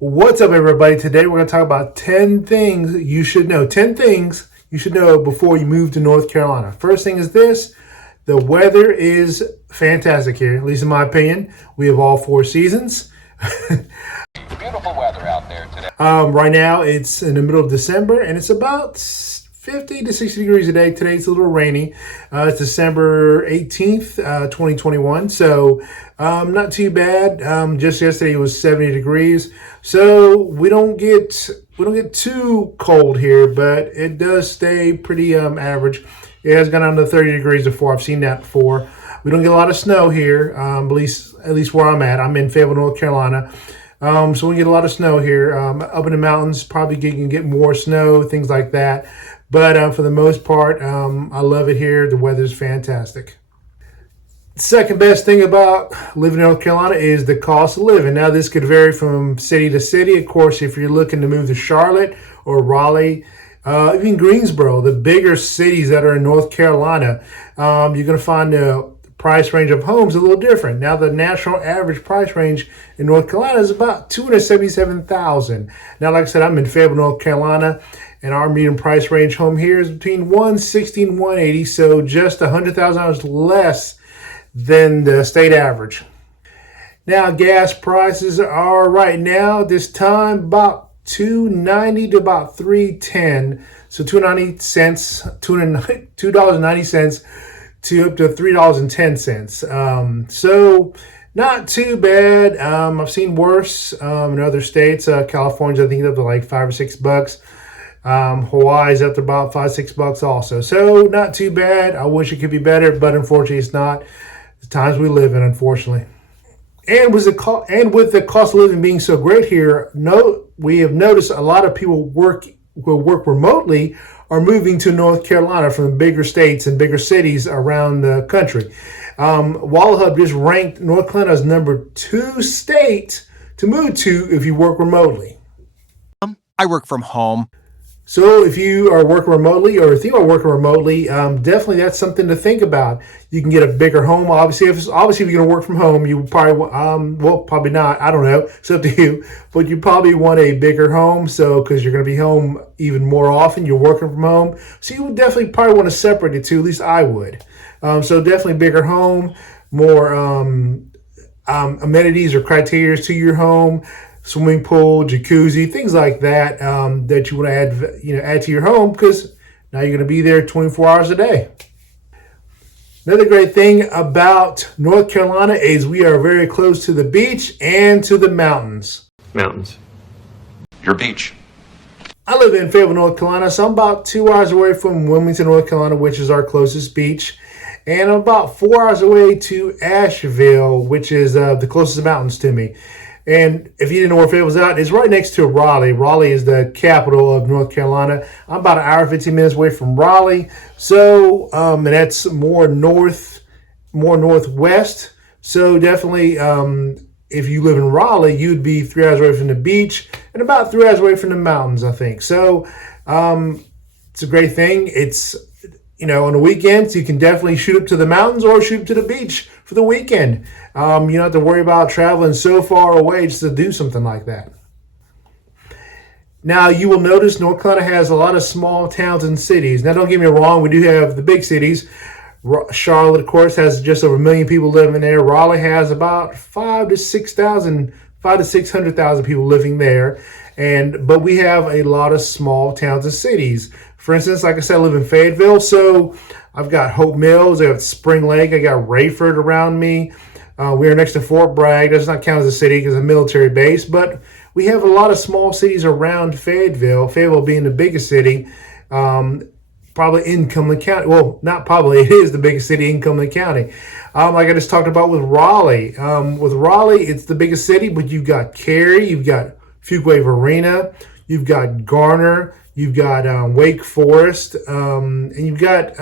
What's up, everybody? Today we're going to talk about 10 things you should know. 10 things you should know before you move to North Carolina. First thing is this: the weather is fantastic here, at least in my opinion. We have all four seasons. Beautiful weather out there today. Right now it's in the middle of December and it's about 50 to 60 degrees a day. Today it's a little rainy. It's December 18th, 2021. So not too bad. Just yesterday it was 70 degrees. So we don't get too cold here, but it does stay pretty average. It has gone down to 30 degrees before. I've seen that before. We don't get a lot of snow here, at least where I'm at. I'm in Fayetteville, North Carolina. So we get a lot of snow here. Up in the mountains, probably you can get more snow, things like that. But for the most part, I love it here. The weather's fantastic. Second best thing about living in North Carolina is the cost of living. Now, this could vary from city to city. Of course, if you're looking to move to Charlotte or Raleigh, even Greensboro, the bigger cities that are in North Carolina, you're going to find the price range of homes a little different. Now, the national average price range in North Carolina is about $277,000. Now, like I said, I'm in Fayetteville, North Carolina, and our median price range home here is between $160,000 and $180,000, so just $100,000 less than the state average. Now, gas prices are right now this time about $2.90 to about $3.10. So $2.90 to up to $3.10. So not too bad. I've seen worse in other states. California's, I think, up to like $5 or $6. Hawaii's up to about $5-6 also. So not too bad. I wish it could be better, but unfortunately it's not. The times we live in, unfortunately. And with the cost of living being so great here, we have noticed a lot of people who work remotely are moving to North Carolina from the bigger states and bigger cities around the country. WalletHub just ranked North Carolina as number 2 state to move to if you work remotely. I work from home. So if you are working remotely or think about working remotely, definitely that's something to think about. You can get a bigger home. Obviously, if you're going to work from home, you probably, probably not. I don't know. It's up to you. But you probably want a bigger home. So because you're going to be home even more often, you're working from home. So you would definitely probably want to separate the two. At least I would. So definitely bigger home, more amenities or criteria to your home. Swimming pool, jacuzzi, things like that that you want to add to your home, because now you're going to be there 24 hours a day. Another great thing about North Carolina is we are very close to the beach and to the mountains. Mountains. Your beach. I live in Fayetteville, North Carolina, so I'm about 2 hours away from Wilmington, North Carolina, which is our closest beach. And I'm about 4 hours away to Asheville, which is the closest mountains to me. And if you didn't know where Fayetteville's at, it's right next to Raleigh. Raleigh is the capital of North Carolina. I'm about an hour and 15 minutes away from Raleigh. So, and that's more northwest. So definitely, if you live in Raleigh, you'd be 3 hours away from the beach and about 3 hours away from the mountains, I think. So, it's a great thing. It's, on the weekends, you can definitely shoot up to the mountains or shoot up to the beach for the weekend. You don't have to worry about traveling so far away just to do something like that. Now, you will notice North Carolina has a lot of small towns and cities. Now, don't get me wrong, we do have the big cities. Charlotte, of course, has just over 1 million people living there. Raleigh has about 500,000 to 600,000 people living there. But we have a lot of small towns and cities. For instance, like I said, I live in Fayetteville, so I've got Hope Mills, I got Spring Lake, I got Raeford around me. We are next to Fort Bragg. Does not count as a city because it's a military base, but we have a lot of small cities around Fayetteville. Fayetteville being the biggest city, probably in Cumberland County. Well, not probably, it is the biggest city in Cumberland County. Like I just talked about with Raleigh. With Raleigh, it's the biggest city, but you've got Cary, you've got Fuquay Varina, you've got Garner, you've got Wake Forest, and you've got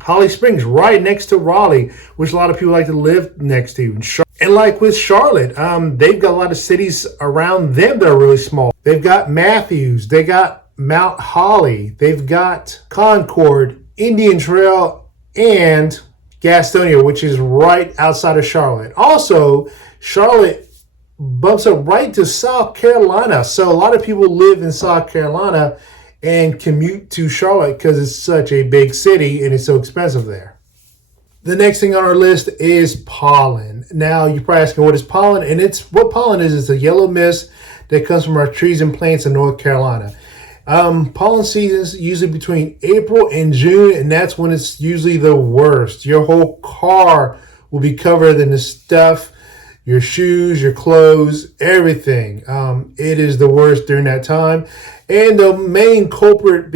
Holly Springs right next to Raleigh, which a lot of people like to live next to. And like with Charlotte, they've got a lot of cities around them that are really small. They've got Matthews, they got Mount Holly, they've got Concord, Indian Trail, and Gastonia, which is right outside of Charlotte. Also, Charlotte bumps up right to South Carolina. So a lot of people live in South Carolina and commute to Charlotte because it's such a big city and it's so expensive there. The next thing on our list is pollen. Now you're probably asking, what is pollen? And what pollen is. It's a yellow mist that comes from our trees and plants in North Carolina. Pollen season's usually between April and June, and that's when it's usually the worst. Your whole car will be covered in this stuff, your shoes, your clothes, everything. It is the worst during that time. And the main culprit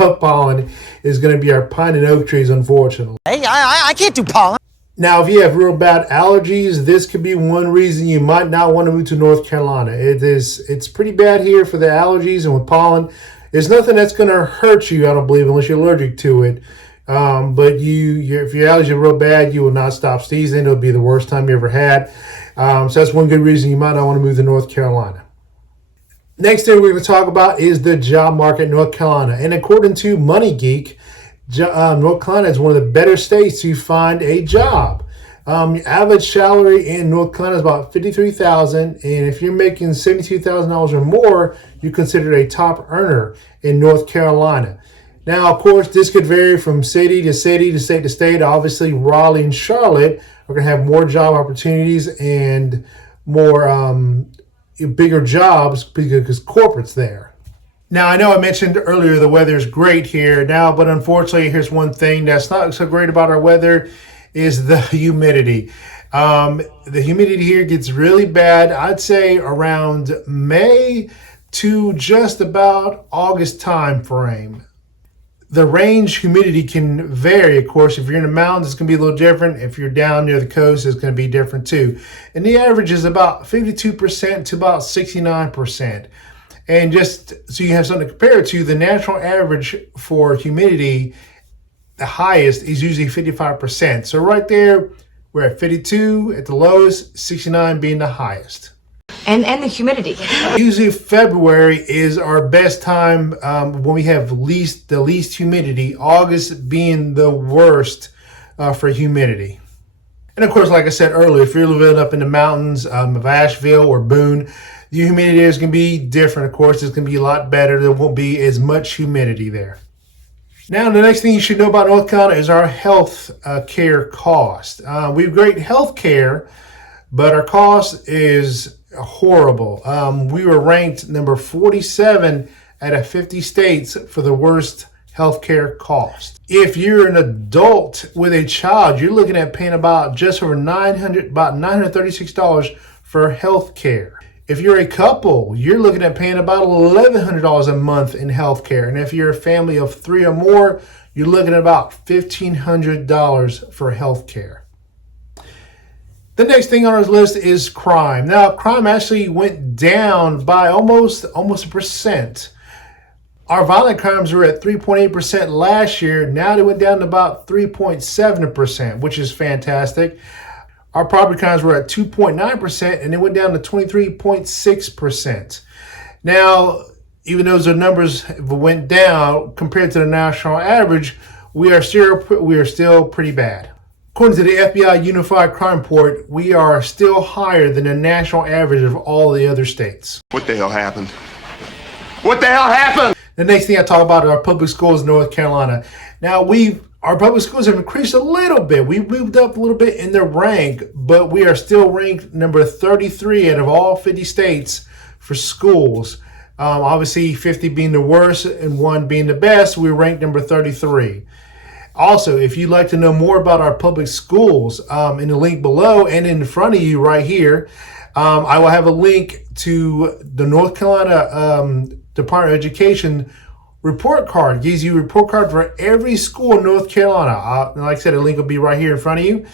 of pollen is going to be our pine and oak trees, unfortunately. Hey, I can't do pollen. Now, if you have real bad allergies, this could be one reason you might not want to move to North Carolina. It's pretty bad here for the allergies and with pollen. There's nothing that's going to hurt you, I don't believe, unless you're allergic to it. But if your allergies are real bad, you will not stop sneezing. It'll be the worst time you ever had. So that's one good reason you might not want to move to North Carolina. Next thing we're going to talk about is the job market in North Carolina. And according to Money Geek, North Carolina is one of the better states to find a job. Average salary in North Carolina is about $53,000, and if you're making $72,000 or more, you're considered a top earner in North Carolina. Now, of course, this could vary from city to city, to state to state. Obviously, Raleigh and Charlotte are going to have more job opportunities and more bigger jobs because corporate's there. Now, I know I mentioned earlier the weather is great here now, but unfortunately, here's one thing that's not so great about our weather is the humidity. The humidity here gets really bad, I'd say around May to just about August time frame. The range humidity can vary, of course. If you're in the mountains, it's going to be a little different. If you're down near the coast, it's going to be different too. And the average is about 52% to about 69%. And just so you have something to compare it to, the national average for humidity, the highest, is usually 55%. So right there, we're at 52 at the lowest, 69 being the highest. And the humidity. Usually February is our best time when we have the least humidity, August being the worst for humidity. And of course, like I said earlier, if you're living up in the mountains of Asheville or Boone, the humidity is going to be different. Of course, it's going to be a lot better. There won't be as much humidity there. Now, the next thing you should know about North Carolina is our health care cost. We have great health care, but our cost is horrible. We were ranked number 47 out of 50 states for the worst healthcare cost. If you're an adult with a child, you're looking at paying about just over $936 for health care. If you're a couple, you're looking at paying about $1,100 a month in health care. And if you're a family of 3 or more, you're looking at about $1,500 for health care. The next thing on our list is crime. Now, crime actually went down by almost 1%. Our violent crimes were at 3.8% last year. Now they went down to about 3.7%, which is fantastic. Our property crimes were at 2.9%, and they went down to 23.6%. Now, even though the numbers went down compared to the national average, we are still pretty bad. According to the FBI Unified Crime Report, we are still higher than the national average of all the other states. What the hell happened? What the hell happened? The next thing I talk about are our public schools in North Carolina. Now, our public schools have increased a little bit. We've moved up a little bit in the rank, but we are still ranked number 33 out of all 50 states for schools. Obviously, 50 being the worst and 1 being the best, we're ranked number 33. Also, if you'd like to know more about our public schools, in the link below and in front of you right here, I will have a link to the North Carolina Department of Education report card. It gives you a report card for every school in North Carolina. Like I said, the link will be right here in front of you.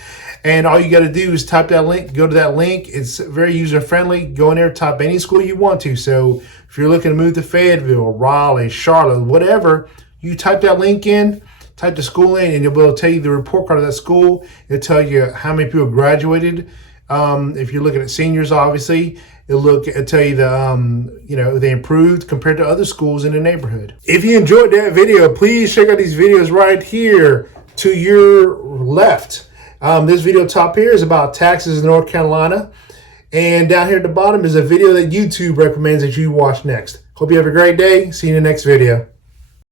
And all you got to do is type that link, go to that link. It's very user-friendly. Go in there, type any school you want to. So if you're looking to move to Fayetteville, Raleigh, Charlotte, whatever, you type that link in, type the school in, and it will tell you the report card of that school. It'll tell you how many people graduated. If you're looking at seniors, obviously, it'll tell you they improved compared to other schools in the neighborhood. If you enjoyed that video, please check out these videos right here to your left. This video top here is about taxes in North Carolina. And down here at the bottom is a video that YouTube recommends that you watch next. Hope you have a great day. See you in the next video.